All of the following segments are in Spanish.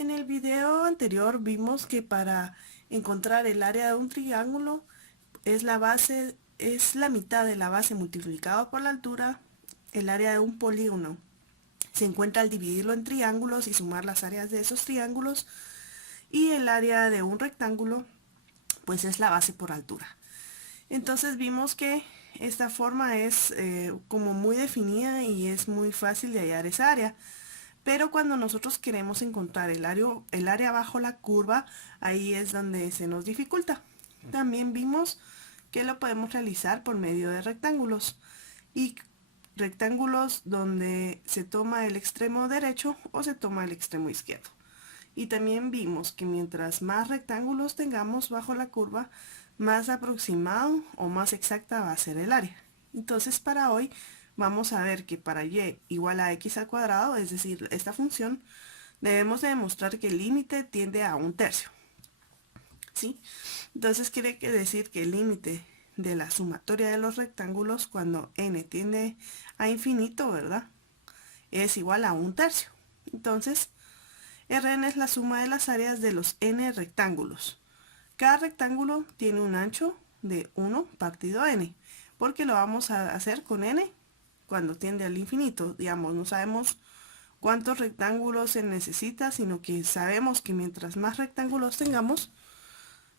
En el video anterior vimos que para encontrar el área de un triángulo es la mitad de la base multiplicado por la altura. El área de un polígono se encuentra al dividirlo en triángulos y sumar las áreas de esos triángulos, y el área de un rectángulo pues es la base por altura. Entonces vimos que esta forma es como muy definida y es muy fácil de hallar esa área. Pero cuando nosotros queremos encontrar el área bajo la curva, ahí es donde se nos dificulta. También vimos que lo podemos realizar por medio de rectángulos, y rectángulos donde se toma el extremo derecho o se toma el extremo izquierdo. Y también vimos que mientras más rectángulos tengamos bajo la curva, más aproximado o más exacta va a ser el área. Entonces para hoy vamos a ver que para y igual a x al cuadrado, es decir, esta función, debemos de demostrar que el límite tiende a un tercio. ¿Sí? Entonces quiere decir que el límite de la sumatoria de los rectángulos cuando n tiende a infinito, ¿verdad?, es igual a un tercio. Entonces Rn es la suma de las áreas de los n rectángulos. Cada rectángulo tiene un ancho de 1 partido n, porque lo vamos a hacer con n cuando tiende al infinito. Digamos, no sabemos cuántos rectángulos se necesita, sino que sabemos que mientras más rectángulos tengamos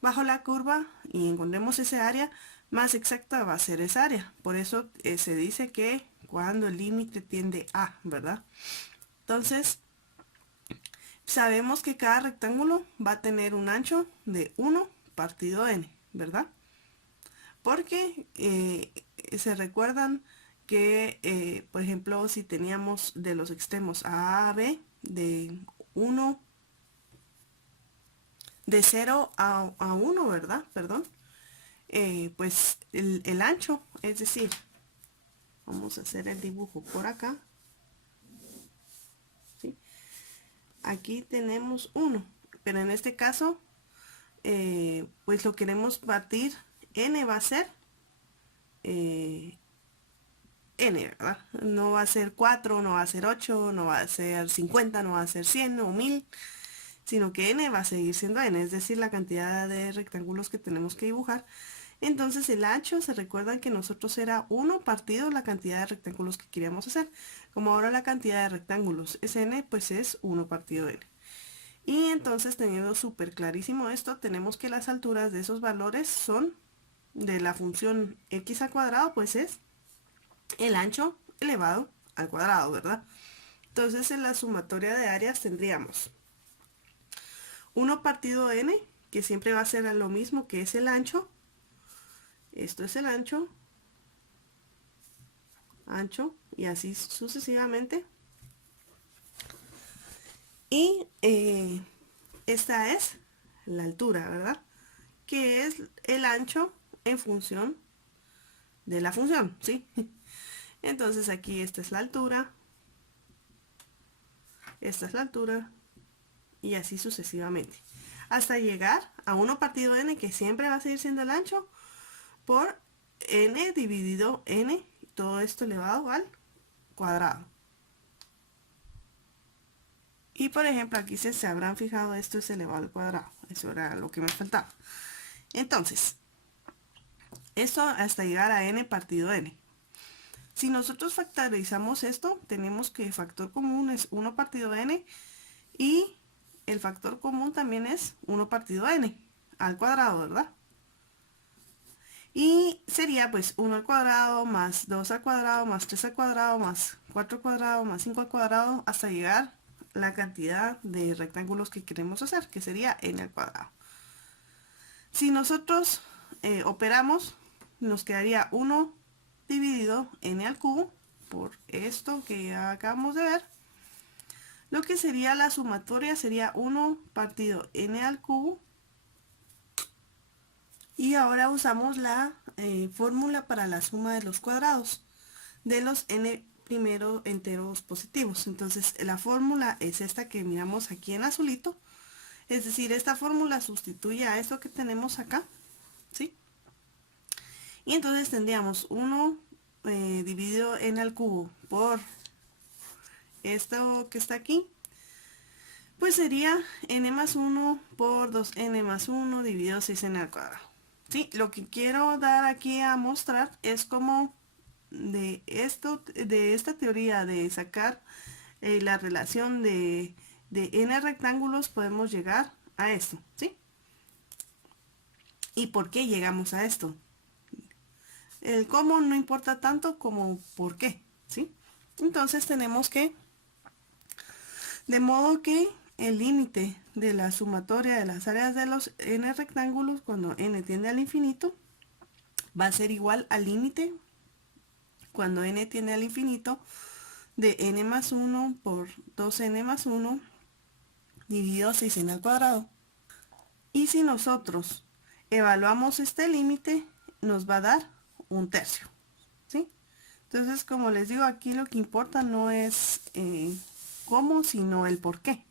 bajo la curva y encontremos ese área, más exacta va a ser esa área. Por eso se dice que cuando el límite tiende a, ¿verdad? Entonces sabemos que cada rectángulo va a tener un ancho de 1 partido n, ¿verdad? Porque se recuerdan que, por ejemplo, si teníamos de los extremos a a, b, de 1, de 0 a 1, ¿verdad? Perdón. Pues el ancho, es decir, vamos a hacer el dibujo por acá, ¿sí? Aquí tenemos 1, pero en este caso pues lo queremos partir, n va a ser n, ¿verdad? No va a ser 4, no va a ser 8, no va a ser 50, no va a ser 100 o 1000, sino que n va a seguir siendo n, es decir, la cantidad de rectángulos que tenemos que dibujar. Entonces el ancho, se recuerdan que nosotros era 1 partido la cantidad de rectángulos que queríamos hacer. Como ahora la cantidad de rectángulos es n, pues es 1 partido n. Y entonces, teniendo súper clarísimo esto, tenemos que las alturas de esos valores son de la función x al cuadrado, pues es el ancho elevado al cuadrado, ¿verdad? Entonces en la sumatoria de áreas tendríamos 1 partido n, que siempre va a ser lo mismo que es el ancho. Esto es el ancho, y así sucesivamente. Y esta es la altura, ¿verdad?, que es el ancho en función de la función, ¿sí? Entonces aquí esta es la altura, esta es la altura, y así sucesivamente, hasta llegar a 1 partido n, que siempre va a seguir siendo el ancho, por n dividido n, todo esto elevado al cuadrado. Y por ejemplo, aquí se habrán fijado, esto es elevado al cuadrado, eso era lo que me faltaba. Entonces, esto hasta llegar a n partido n. Si nosotros factorizamos esto, tenemos que el factor común es 1 partido n, y el factor común también es 1 partido n al cuadrado, ¿verdad? Y sería pues 1 al cuadrado más 2 al cuadrado más 3 al cuadrado más 4 al cuadrado más 5 al cuadrado hasta llegar la cantidad de rectángulos que queremos hacer, que sería n al cuadrado. Si nosotros operamos, nos quedaría 1 dividido n al cubo por esto que ya acabamos de ver. Lo que sería la sumatoria sería 1 partido n al cubo. Y ahora usamos la fórmula para la suma de los cuadrados de los n primero enteros positivos. Entonces la fórmula es esta que miramos aquí en azulito. Es decir, esta fórmula sustituye a esto que tenemos acá, ¿sí? Y entonces tendríamos 1 dividido n al cubo por esto que está aquí, Pues sería n más 1 por 2n más 1 dividido 6n al cuadrado. Sí, lo que quiero dar aquí a mostrar es cómo de esta teoría de sacar la relación de n rectángulos podemos llegar a esto, ¿sí? ¿Y por qué llegamos a esto? El cómo no importa tanto como por qué, ¿sí? Entonces tenemos que, de modo que el límite de la sumatoria de las áreas de los n rectángulos cuando n tiende al infinito va a ser igual al límite cuando n tiende al infinito de n más 1 por 2n más 1 dividido 6n al cuadrado. Y si nosotros evaluamos este límite, nos va a dar un tercio, ¿sí? Entonces, como les digo, aquí lo que importa no es cómo, sino el por qué,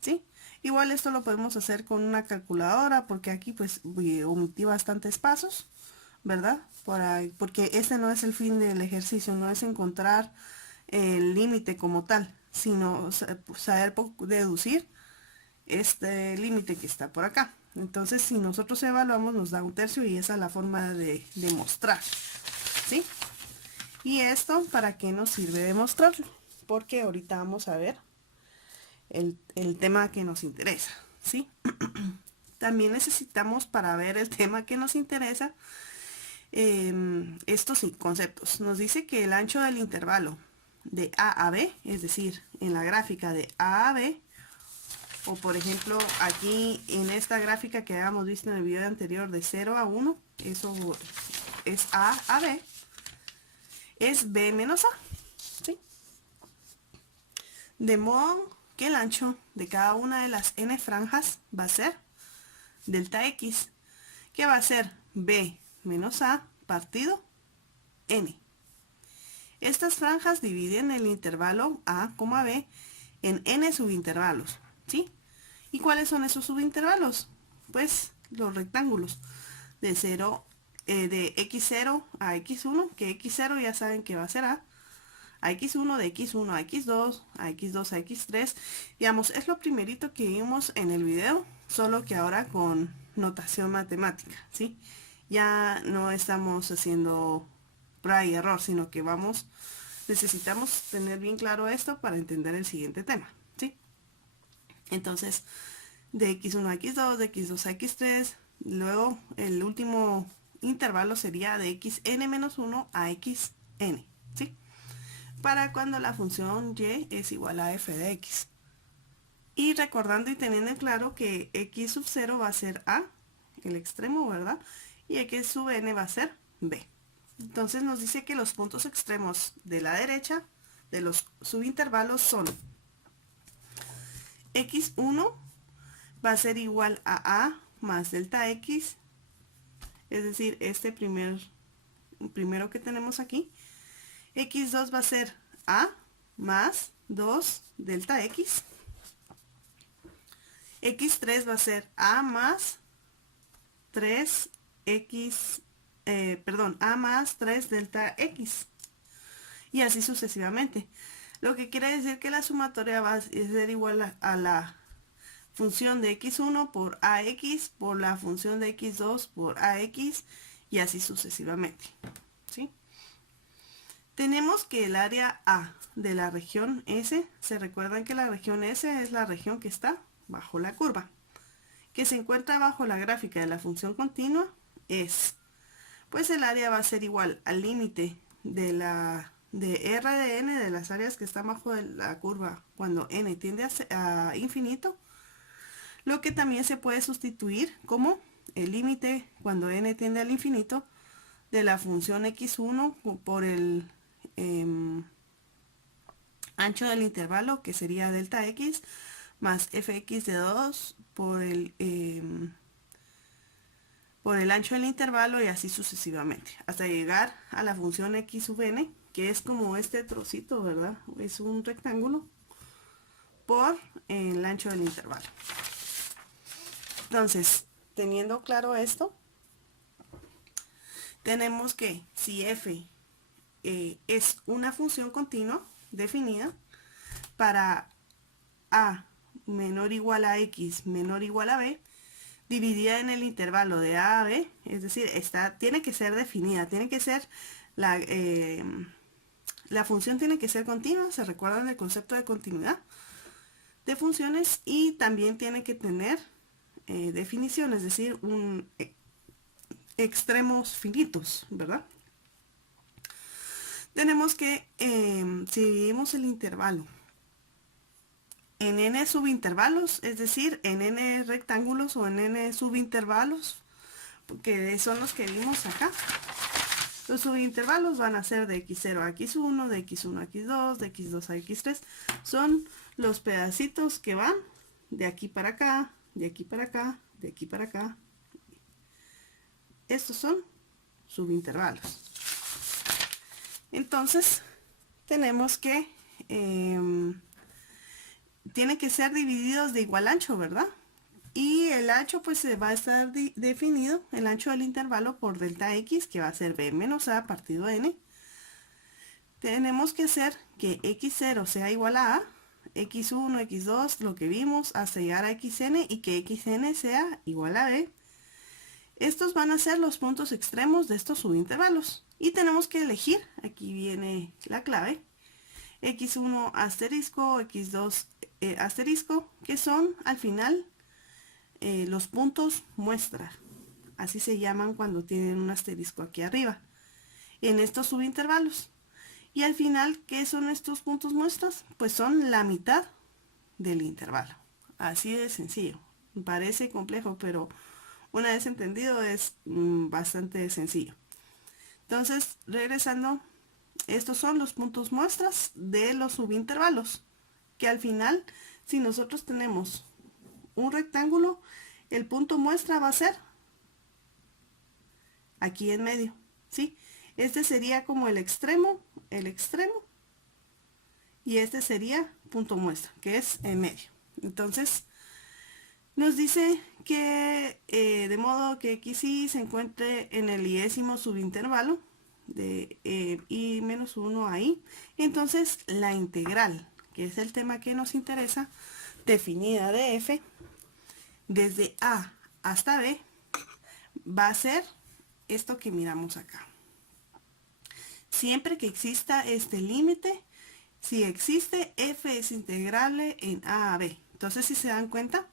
¿sí? Igual esto lo podemos hacer con una calculadora, porque aquí pues omití bastantes pasos, ¿verdad? Porque este no es el fin del ejercicio, no es encontrar el límite como tal, sino saber deducir este límite que está por acá. Entonces, si nosotros evaluamos, nos da un tercio y esa es la forma de demostrar, ¿sí? ¿Y esto para qué nos sirve demostrarlo? Porque ahorita vamos a ver el tema que nos interesa, ¿sí? También necesitamos, para ver el tema que nos interesa, estos sí, conceptos. Nos dice que el ancho del intervalo de A a B, es decir, en la gráfica de A a B, o por ejemplo aquí en esta gráfica que habíamos visto en el video anterior de 0 a 1, eso es A a B, es B menos A, ¿sí? De modo que el ancho de cada una de las n franjas va a ser delta x, que va a ser B menos A partido n. Estas franjas dividen el intervalo A, B en n subintervalos, ¿sí? ¿Y cuáles son esos subintervalos? Pues los rectángulos de x0 a x1, que x0 ya saben que va a ser A x1, de x1 a x2, a x2 a x3, digamos, es lo primerito que vimos en el video, solo que ahora con notación matemática, ¿sí? Ya no estamos haciendo prueba y error, sino que necesitamos tener bien claro esto para entender el siguiente tema, ¿sí? Entonces, de x1 a x2, de x2 a x3, luego el último intervalo sería de xn-1 a xn, ¿sí? Para cuando la función y es igual a f de x. Y recordando y teniendo en claro que x sub 0 va a ser a, el extremo, ¿verdad? Y x sub n va a ser b. Entonces nos dice que los puntos extremos de la derecha de los subintervalos son x1 va a ser igual a más delta x, es decir, este primero que tenemos aquí. x2 va a ser a más 2 delta x. x3 va a ser a más 3x, a más 3 delta x. Y así sucesivamente. Lo que quiere decir que la sumatoria va a ser igual a la función de x1 por ax por la función de x2 por ax y así sucesivamente, ¿sí? Tenemos que el área A de la región S, se recuerdan que la región S es la región que está bajo la curva, que se encuentra bajo la gráfica de la función continua, pues el área va a ser igual al límite de R de n de las áreas que están bajo de la curva cuando n tiende a infinito, lo que también se puede sustituir como el límite cuando n tiende al infinito de la función x1 por el ancho del intervalo, que sería delta x, más fx de 2 por el ancho del intervalo y así sucesivamente, hasta llegar a la función x sub n, que es como este trocito, ¿verdad? Es un rectángulo por el ancho del intervalo. Entonces, teniendo claro esto, tenemos que si f es una función continua definida, para a menor o igual a x menor o igual a b, dividida en el intervalo de a a b, es decir, tiene que ser definida, tiene que ser la función tiene que ser continua, se recuerdan del concepto de continuidad de funciones, y también tiene que tener definición, es decir, extremos finitos, ¿verdad? Tenemos que, si dividimos el intervalo en n subintervalos, es decir, en n rectángulos o en n subintervalos, que son los que vimos acá. Los subintervalos van a ser de x0 a x1, de x1 a x2, de x2 a x3. Son los pedacitos que van de aquí para acá, de aquí para acá, de aquí para acá. Estos son subintervalos. Entonces, tenemos que tienen que ser divididos de igual ancho, ¿verdad? Y el ancho pues se va a estar definido, el ancho del intervalo, por delta x, que va a ser b menos a partido n. Tenemos que hacer que x0 sea igual a x1, x2, lo que vimos, hasta llegar a xn, y que xn sea igual a b. Estos van a ser los puntos extremos de estos subintervalos. Y tenemos que elegir, aquí viene la clave, x1 asterisco, x2 asterisco, que son al final los puntos muestra. Así se llaman cuando tienen un asterisco aquí arriba, en estos subintervalos. Y al final, ¿qué son estos puntos muestras? Pues son la mitad del intervalo. Así de sencillo. Parece complejo, pero una vez entendido es bastante sencillo. Entonces, regresando, estos son los puntos muestras de los subintervalos, que al final, si nosotros tenemos un rectángulo, el punto muestra va a ser aquí en medio, ¿sí? Este sería como el extremo, y este sería punto muestra, que es en medio. Entonces, nos dice que de modo que xy se encuentre en el iésimo subintervalo de y menos 1 ahí. Entonces, la integral, que es el tema que nos interesa, definida de f, desde a hasta b, va a ser esto que miramos acá. Siempre que exista este límite, si existe, f es integrable en a b. Entonces, si se dan cuenta,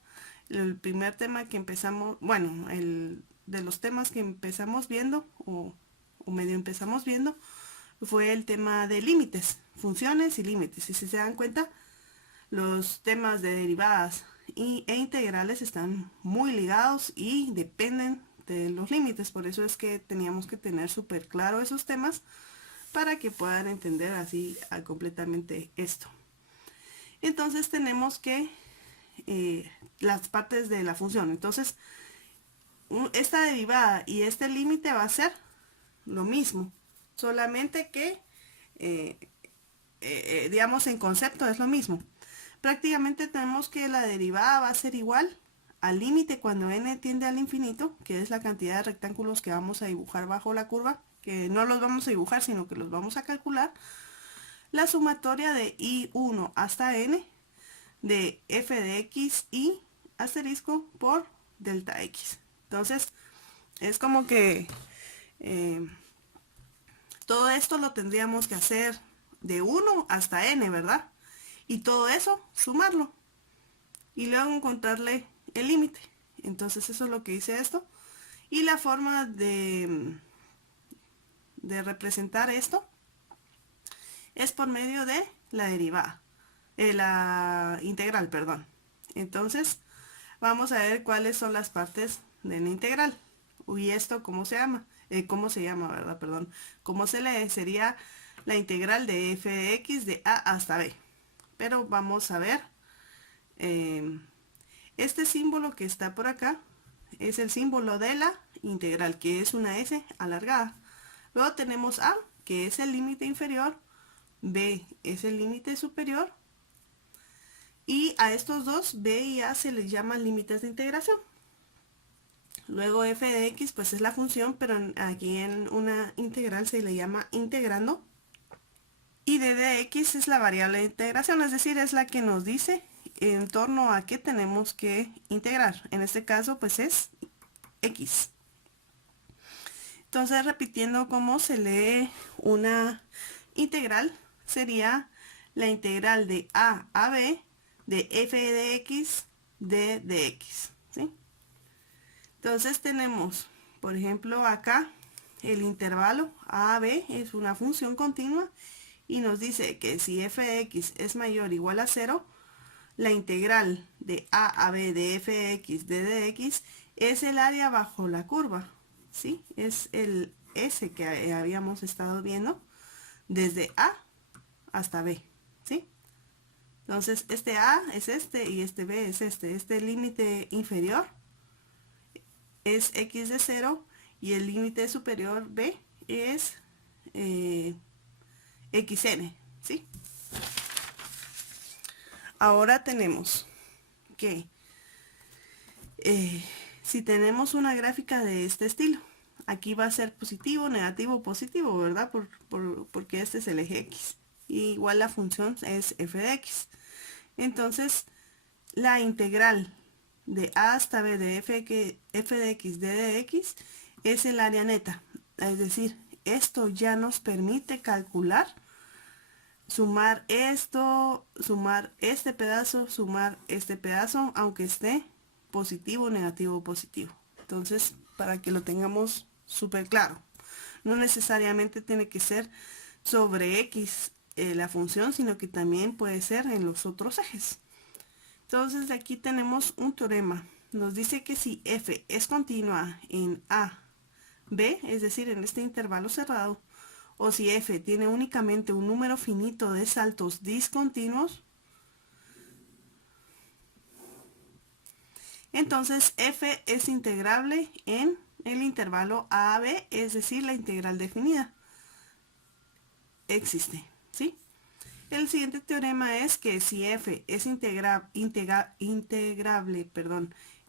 el primer tema que empezamos, bueno, de los temas que empezamos viendo, o medio empezamos viendo, fue el tema de límites, funciones y límites. Y si se dan cuenta, los temas de derivadas e integrales están muy ligados y dependen de los límites. Por eso es que teníamos que tener súper claro esos temas para que puedan entender así completamente esto. Entonces tenemos que las partes de la función. Entonces, esta derivada y este límite va a ser lo mismo, solamente que digamos en concepto es lo mismo. Prácticamente tenemos que la derivada va a ser igual al límite cuando n tiende al infinito, que es la cantidad de rectángulos que vamos a dibujar bajo la curva, que no los vamos a dibujar, sino que los vamos a calcular. La sumatoria de i1 hasta n de f de x y asterisco por delta x. Entonces, es como que todo esto lo tendríamos que hacer de 1 hasta n, ¿verdad? Y todo eso, sumarlo. Y luego encontrarle el límite. Entonces, eso es lo que dice esto. Y la forma de representar esto es por medio de la derivada. La integral, perdón. Entonces, vamos a ver cuáles son las partes de la integral. ¿Y esto cómo se llama? ¿Cómo se llama, verdad? Perdón. ¿Cómo se lee? Sería la integral de f de x de a hasta b. Pero vamos a ver. Este símbolo que está por acá es el símbolo de la integral, que es una s alargada. Luego tenemos a, que es el límite inferior. B es el límite superior. Y a estos dos, b y a, se les llaman límites de integración. Luego f de x pues es la función, pero aquí en una integral se le llama integrando. Y d de x es la variable de integración, es decir, es la que nos dice en torno a qué tenemos que integrar. En este caso pues es x. Entonces, repitiendo cómo se lee una integral, sería la integral de a b de f de x d de x, ¿sí? Entonces tenemos, por ejemplo, acá el intervalo a b es una función continua y nos dice que si f de x es mayor o igual a 0, la integral de a b de f de x d de x es el área bajo la curva, ¿sí? Es el S que habíamos estado viendo desde A hasta B, ¿sí? Entonces, este A es este y este B es este. Este límite inferior es x de 0 y el límite superior B es xn, ¿sí? Ahora tenemos que si tenemos una gráfica de este estilo, aquí va a ser positivo, negativo, positivo, ¿verdad? Porque este es el eje X. Y igual la función es f de x. Entonces, la integral de a hasta b de f de x d de x es el área neta. Es decir, esto ya nos permite calcular, sumar esto, sumar este pedazo, aunque esté positivo, negativo, positivo. Entonces, para que lo tengamos súper claro, no necesariamente tiene que ser sobre x la función, sino que también puede ser en los otros ejes. Entonces, aquí tenemos un teorema. Nos dice que si f es continua en a, b, es decir, en este intervalo cerrado, o si f tiene únicamente un número finito de saltos discontinuos, entonces f es integrable en el intervalo a a b, es decir, la integral definida existe, ¿sí? El siguiente teorema es que si f es integrable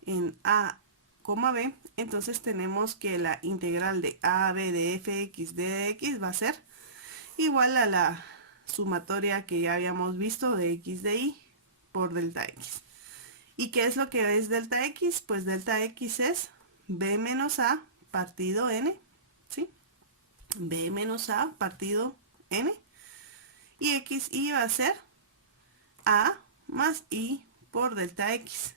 en a, b, entonces tenemos que la integral de a a b de fx d de x va a ser igual a la sumatoria que ya habíamos visto de x de y por delta x. ¿Y qué es lo que es delta x? Pues delta x es b menos a partido n, ¿sí? b menos a partido n. Y xy va a ser a más y por delta x,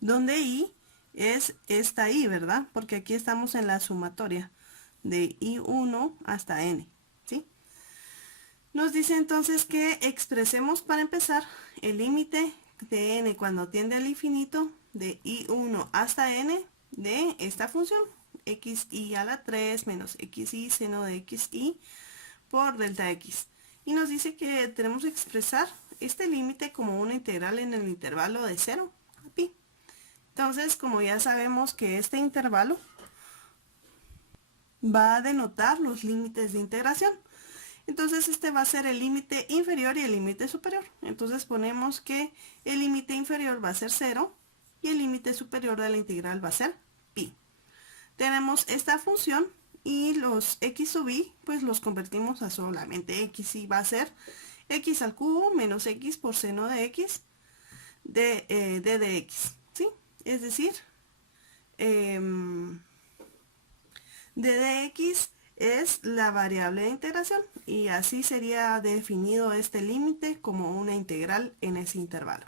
donde y es esta y, ¿verdad? Porque aquí estamos en la sumatoria de y1 hasta n, ¿sí? Nos dice entonces que expresemos para empezar el límite de n cuando tiende al infinito de y1 hasta n de esta función xy a la 3 menos xy seno de xy por delta x. Y nos dice que tenemos que expresar este límite como una integral en el intervalo de 0 a pi. Entonces, como ya sabemos que este intervalo va a denotar los límites de integración, entonces este va a ser el límite inferior y el límite superior. Entonces ponemos que el límite inferior va a ser 0 y el límite superior de la integral va a ser pi. Tenemos esta función y los x sub y pues los convertimos a solamente x, y va a ser x al cubo menos x por seno de x d de x, ¿sí? Es decir, d de x es la variable de integración y así sería definido este límite como una integral en ese intervalo.